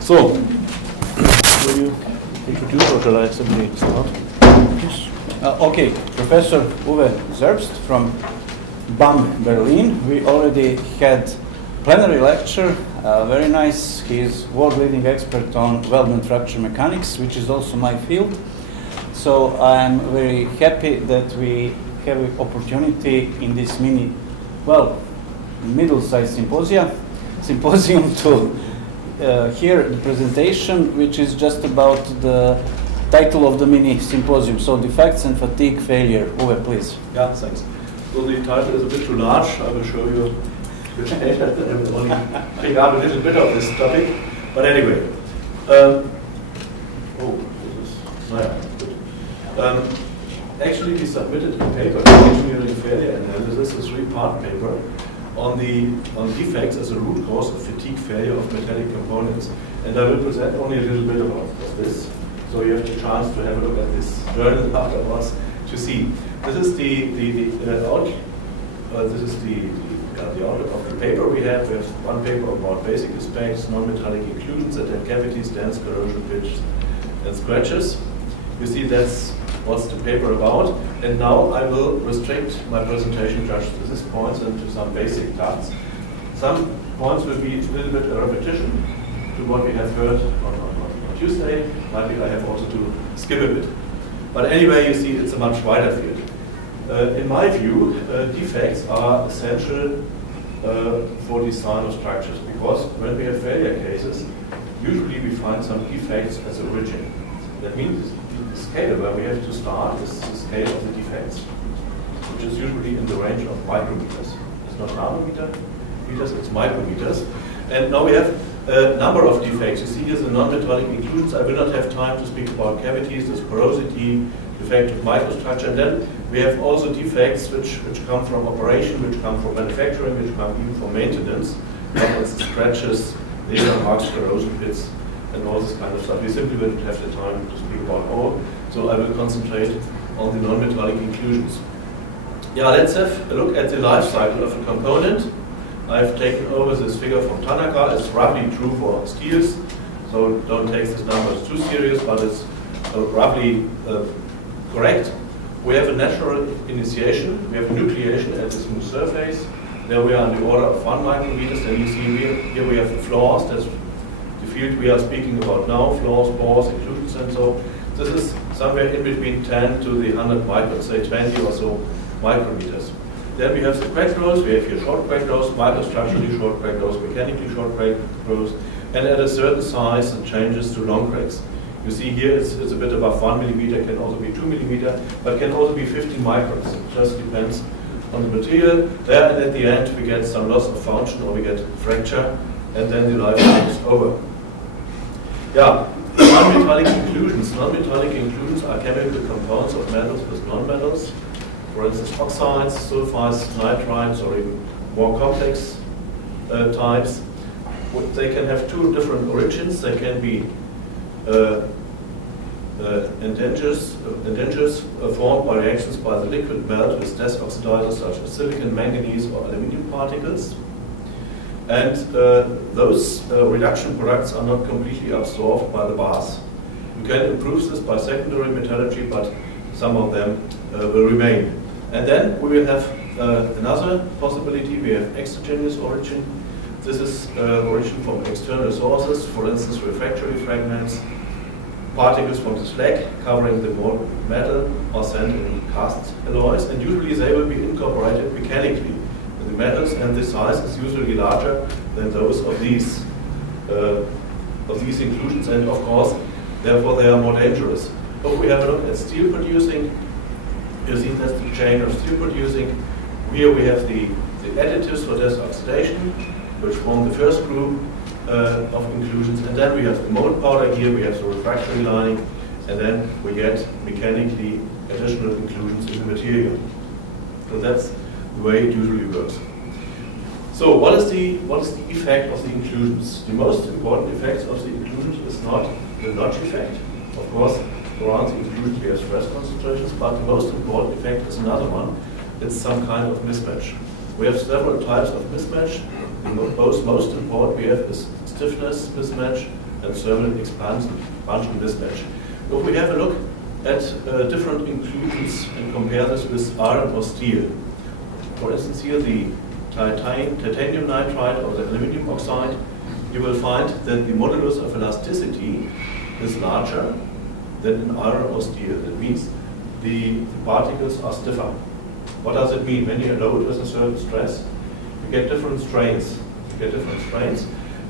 So, will you introduce or shall I simply start? Yes. Okay, Professor Uwe Zerbst from BAM Berlin. We already had plenary lecture, very nice. He is world-leading expert on weldment fracture mechanics, which is also my field. So I'm very happy that we have an opportunity in this middle-sized symposium to hear the presentation, which is just about the title of the mini symposium. So, defects and fatigue failure. Uwe, please. Yeah, thanks. So the title is a bit too large. I will show you a bit later. I will only pick up a little bit of this topic. But anyway, actually we submitted a paper, Engineering Failure Analysis, a three-part paper on defects as a root cause of fatigue failure of metallic components. And I will present only a little bit of this. So you have the chance to have a look at this journal afterwards to see. This is the outlook of the paper we have. We have one paper about basic aspects, non-metallic inclusions that have cavities, dents, corrosion, pitch, and scratches. You see that's what's the paper about. And now I will restrict my presentation just to this point and to some basic facts. Some points will be a little bit a repetition to what we have heard on Tuesday. Maybe I have also to skip a bit. But anyway, you see it's a much wider field. In my view, defects are essential for design of structures, because when we have failure cases, usually we find some defects as origin. That means the scale where we have to start is the scale of the defects, which is usually in the range of micrometers. It's not nanometers, it's micrometers. And now we have a number of defects. You see here the non-metallic inclusions. I will not have time to speak about cavities, this porosity, defective microstructure. And then we have also defects which come from operation, which come from manufacturing, which come even from maintenance. It's scratches, laser marks, corrosion pits, and all this kind of stuff. We simply won't have the time to speak about all. So I will concentrate on the non-metallic inclusions. Yeah, let's have a look at the life cycle of a component. I've taken over this figure from Tanaka. It's roughly true for steels, so don't take these numbers too serious, but it's roughly correct. We have a natural initiation. We have nucleation at the smooth surface. There we are on the order of 1 micrometers. And you see here we have the flaws. That's the field we are speaking about now, flaws, pores, inclusions, and so. This is somewhere in between 10 to the 100 microns, say 20 or so micrometers. Then we have the crack growth. We have here short crack growth, microstructurally short crack growth, mechanically short crack growth, and at a certain size it changes to long cracks. You see here it's a bit above 1 millimeter, can also be 2 millimeter, but can also be 15 microns. It just depends on the material. There, and at the end we get some loss of function, or we get fracture, and then the life is over. Yeah, non-metallic inclusions. Non-metallic inclusions are chemical compounds of metals with non-metals. For instance, oxides, sulfides, nitrides, or even more complex types. They can have two different origins. They can be indentures formed by reactions by the liquid melt with test oxidizers such as silicon, manganese, or aluminum particles. And those reduction products are not completely absorbed by the bath. You can improve this by secondary metallurgy, but some of them will remain. And then we will have another possibility. We have exogenous origin. This is origin from external sources, for instance, refractory fragments, particles from the slag covering the metal or sand in cast alloys, and usually they will be incorporated mechanically in the metals, and the size is usually larger than those of these inclusions, and of course, therefore they are more dangerous. If we have a look at steel producing, you see that's the chain of steel producing. Here we have the additives for test oxidation, which form the first group of inclusions, and then we have the mold powder here, we have the refractory lining, and then we get mechanically additional inclusions in the material. So that's the way it usually works. So what is the effect of the inclusions? The most important effects of the inclusions is not the notch effect. Of course, around the inclusion we have stress concentrations, but the most important effect is another one. It's some kind of mismatch. We have several types of mismatch. both most important we have is stiffness mismatch and thermal expansion mismatch. If we have a look at different inclusions and compare this with iron or steel, for instance here the titanium nitride or the aluminum oxide, you will find that the modulus of elasticity is larger than in iron or steel. That means the particles are stiffer. What does it mean? When you load with a certain stress, you get different strains.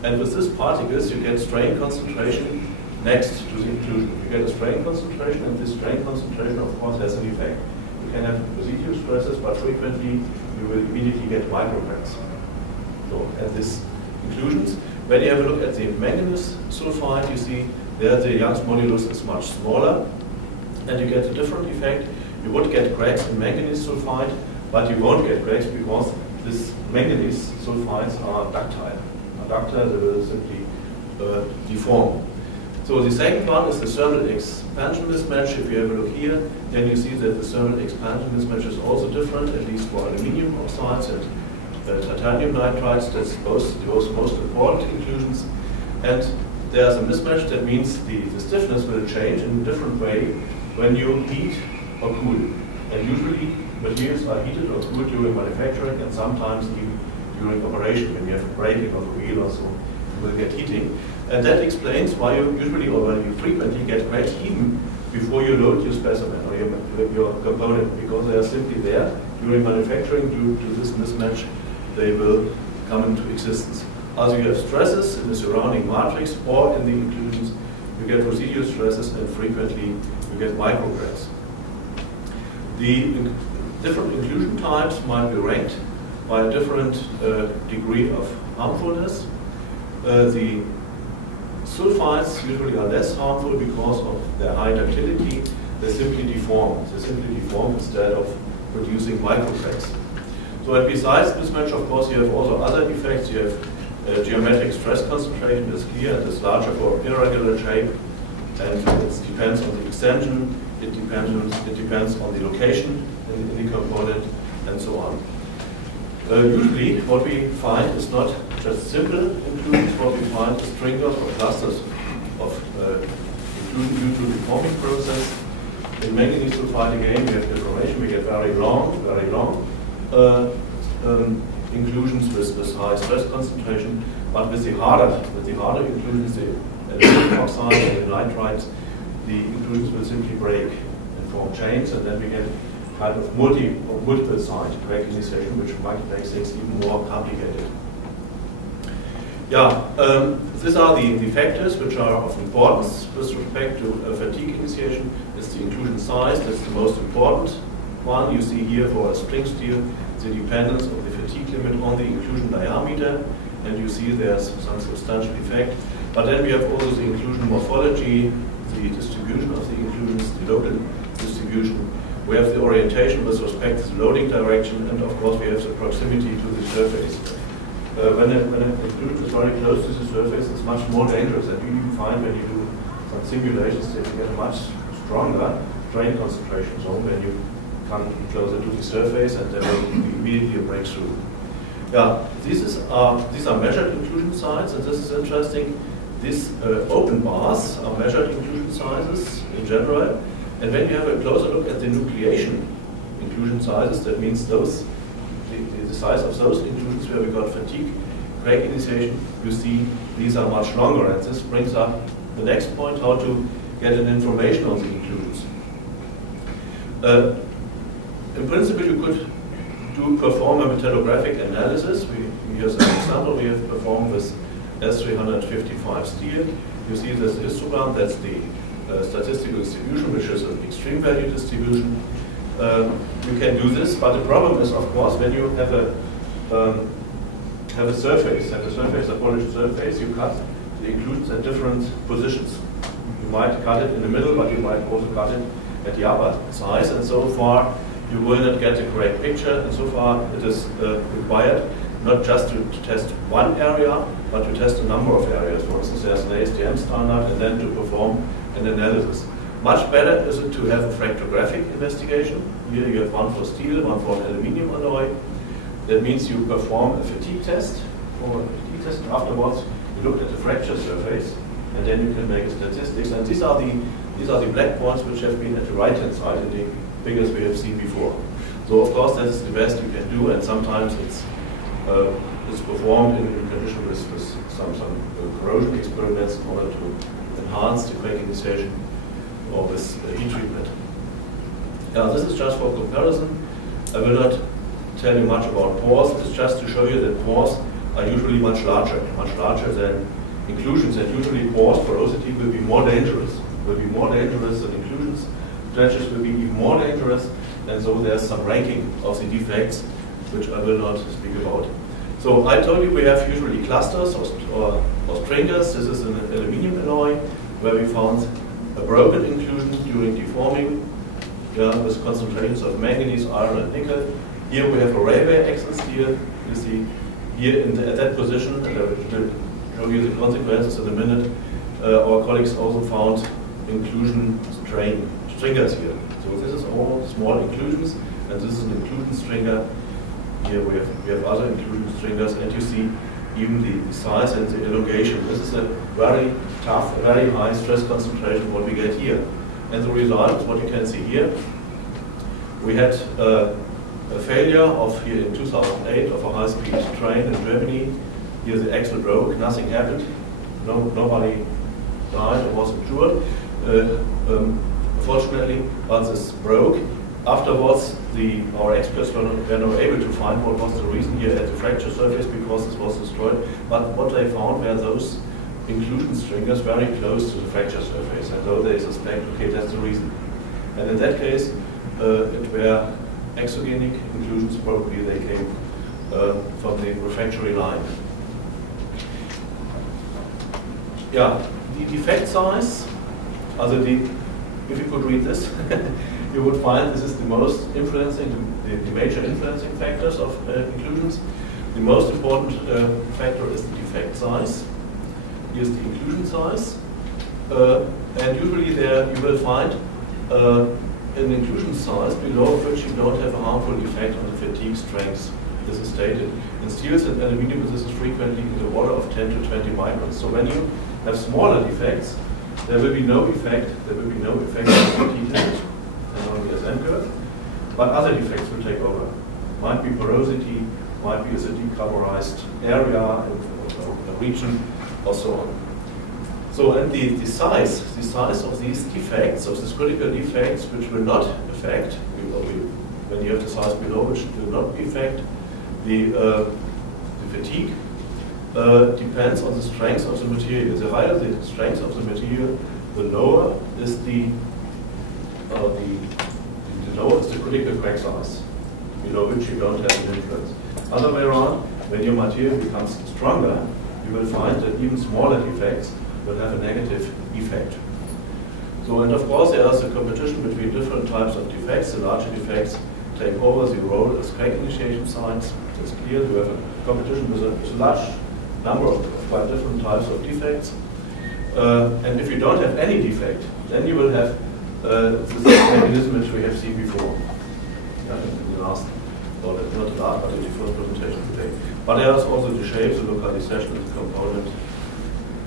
And with these particles, you get strain concentration next to the inclusion. You get a strain concentration, and this strain concentration, of course, has an effect. You can have residual stresses, but frequently you will immediately get microcracks. So, at these inclusions, when you have a look at the manganese sulfide, you see there the Young's modulus is much smaller, and you get a different effect. You would get cracks in manganese sulfide, but you won't get cracks because these manganese sulfides are ductile. They will simply deform. So the second one is the thermal expansion mismatch. If you have a look here, then you see that the thermal expansion mismatch is also different, at least for aluminium oxides and titanium nitrides. That's both the most important inclusions. And there's a mismatch. That means the stiffness will change in a different way when you heat or cool. And usually materials are heated or cooled during manufacturing and sometimes even during operation. When you have a breaking of a wheel or so, you will get heating. And that explains why you usually or why you frequently get cracks even before you load your specimen or your component, because they are simply there during manufacturing. Due to this mismatch, they will come into existence. As you have stresses in the surrounding matrix or in the inclusions, you get residual stresses and frequently you get microcracks. The different inclusion types might be ranked by a different degree of harmfulness. The sulfides usually are less harmful because of their high ductility. They simply deform. Instead of producing microcracks. So, and besides mismatch, of course, you have also other effects. You have geometric stress concentration is clear and is larger for irregular shape, and it depends on the extension. It depends on the location in the component, and so on. Usually, what we find is not just simple inclusions. What we find is stringers or clusters of inclusion due to the forming process. In manganese sulfide again, we have deformation. We get very long inclusions with high stress concentration. But with the harder inclusions, the aluminum oxide and the nitrides, the inclusions will simply break and form chains, and then we get kind of multiple site crack initiation, which might make things even more complicated. Yeah, these are the factors which are of importance with respect to fatigue initiation. It's the inclusion size, that's the most important one. You see here for a spring steel the dependence of the fatigue limit on the inclusion diameter, and you see there's some substantial effect. But then we have also the inclusion morphology, the distribution of the inclusions, the local distribution. We have the orientation with respect to the loading direction, and of course we have the proximity to the surface. When an inclusion is very close to the surface, it's much more dangerous, and you even find when you do some simulations that you get a much stronger strain concentration zone when you come closer to the surface, and there will be immediately a breakthrough. Yeah, these are measured inclusion sites, and this is interesting. These open bars are measured inclusion sizes in general, and when you have a closer look at the nucleation inclusion sizes, that means those the size of those inclusions where we got fatigue crack initiation, you see these are much longer, and this brings up the next point: how to get an information on the inclusions. In principle, you could perform a metallographic analysis. Here's an example we have performed with S355 steel. You see this histogram, that's the statistical distribution, which is an extreme value distribution. You can do this, but the problem is, of course, when you have a surface, a polished surface, you cut the inclusions at different positions. You might cut it in the middle, but you might also cut it at the upper size, and so far you will not get a correct picture, and so far it is required not just to test one area, but to test a number of areas. For instance, there's an ASTM standard, and then to perform an analysis. Much better is it to have a fractographic investigation. Here you have one for steel, one for an aluminium alloy. That means you perform a fatigue test for a FT test. Afterwards, you look at the fracture surface, and then you can make statistics. And these are the black points which have been at the right-hand side in the figures we have seen before. So of course that is the best you can do, and sometimes it's performed in condition with some corrosion experiments in order to enhance the crackinization or with heat treatment. This is just for comparison. I will not tell you much about pores. It's just to show you that pores are usually much larger than inclusions, and usually pores porosity will be more dangerous. Than inclusions. Stretches will be even more dangerous, and so there's some ranking of the defects which I will not speak about. So I told you we have usually clusters or stringers. This is an aluminium alloy where we found a broken inclusion during deforming with concentrations of manganese, iron, and nickel. Here we have a railway axis here. You see here at that position, and I will show you the consequences in a minute. Our colleagues also found inclusion stringers here. So this is all small inclusions, and this is an inclusion stringer. Here we have other inclusion stringers, and you see even the size and the elongation. This is a very tough, very high stress concentration what we get here. And the result is what you can see here. We had a failure here in 2008 of a high-speed train in Germany. Here the axle broke, nothing happened. Nobody died or was injured, fortunately, but this broke. Afterwards, our experts were not able to find what was the reason here at the fracture surface, because this was destroyed. But what they found were those inclusion stringers very close to the fracture surface, and though they suspect, okay, that's the reason. And in that case, it were exogenic inclusions, probably they came from the refractory line. Yeah, the defect size, if you could read this, you would find this is the most influencing, the major influencing factors of inclusions. The most important factor is the defect size. Here's the inclusion size. And usually there you will find an inclusion size below which you don't have a harmful effect on the fatigue strength. This is stated. In steels and aluminium, this is frequently in the order of 10 to 20 microns. So when you have smaller defects, there will be no effect. There will be no effect on the fatigue limit and on the SN curve, but other defects will take over. Might be porosity, might be a decarbonized area, a region, or so on. So, and the size of these defects, of these critical defects, which will not affect, when you have the size below, which will not affect the fatigue, depends on the strength of the material. The higher the strength of the material, the lower is the lower is the critical crack size, below which you don't have an influence. Other way around, when your material becomes stronger, you will find that even smaller defects will have a negative effect. So, and of course there is a competition between different types of defects. The larger defects take over the role as crack initiation sites. It's clear you have a competition with a large number of quite different types of defects. And if you don't have any defect, then you will have this mechanism which we have seen before. In the last, or not the last, but in the first presentation today. But there is also the shape, the localization of the component,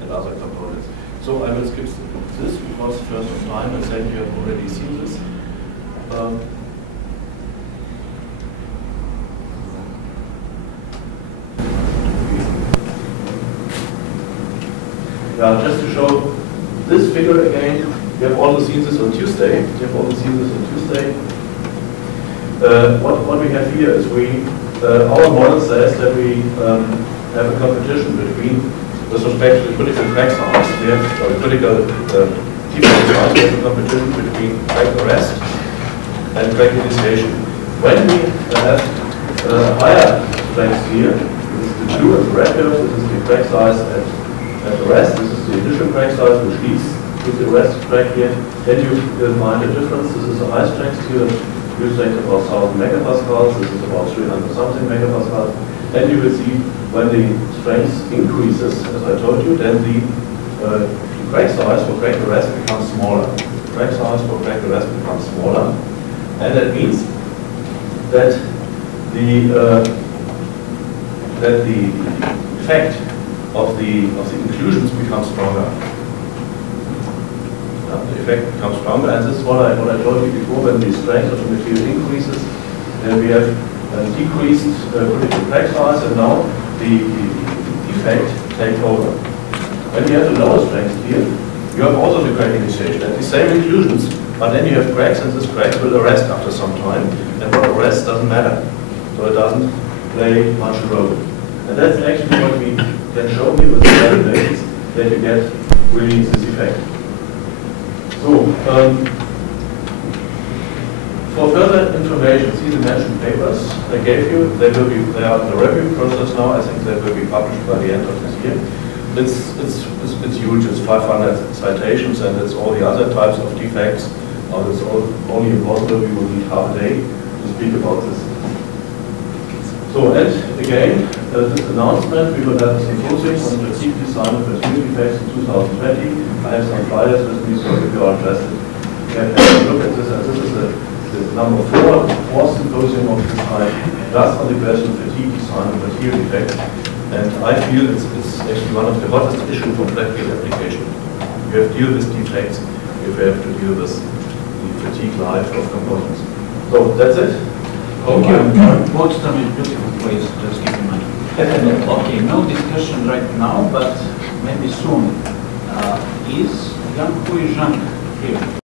and other components. So I will skip this because first of time, and then you have already seen this. Yeah, just to show this figure again, you have also seen this on Tuesday. What we have here is our model says that we have a competition between, with respect to the critical crack size, we have a critical defect size, we have a competition between crack arrest and crack initiation. When we have higher strengths here, this is the blue and the red curve, this is the crack size at arrest, this is the initial crack size which leads to the arrest crack here, then you will find a difference. This is a high strength here, you think about 1000 megapascals, this is about 300 something megapascals. Then you will see when the strength increases, as I told you, then the crack size for crack arrest becomes smaller. The crack size for crack arrest becomes smaller, and that means that the effect of the inclusions becomes stronger. The effect becomes stronger, and this is what I told you before. When the strength of the material increases, then we have decreased critical crack size, and now the effect takes over. When you have a lower strength here, you have also the crack initiation and the same inclusions, but then you have cracks, and this cracks will arrest after some time, and what arrests doesn't matter, so it doesn't play much role. And that's actually what we can show you with the calculations, that you get really this effect. So, for further information, see the mentioned papers I gave you. They are in the review process now. I think they will be published by the end of this year. It's huge. It's 500 citations, and it's all the other types of defects. It's only impossible. We will need half a day to speak about this. So, and again, this announcement, we will have a symposium on fatigue design of material defects in 2020. I have some flyers with me, so if you are interested, you can have a look at this. And this is the number 4 symposium of this kind, just on the question of fatigue design of material defects. And I feel it's actually one of the hottest issues for practical application. You have to deal with defects if you have to deal with the fatigue life of components. So that's it. Thank you. Potsdam is a beautiful place, just keep in mind. Okay, no discussion right now, but maybe soon. Who is Jean here?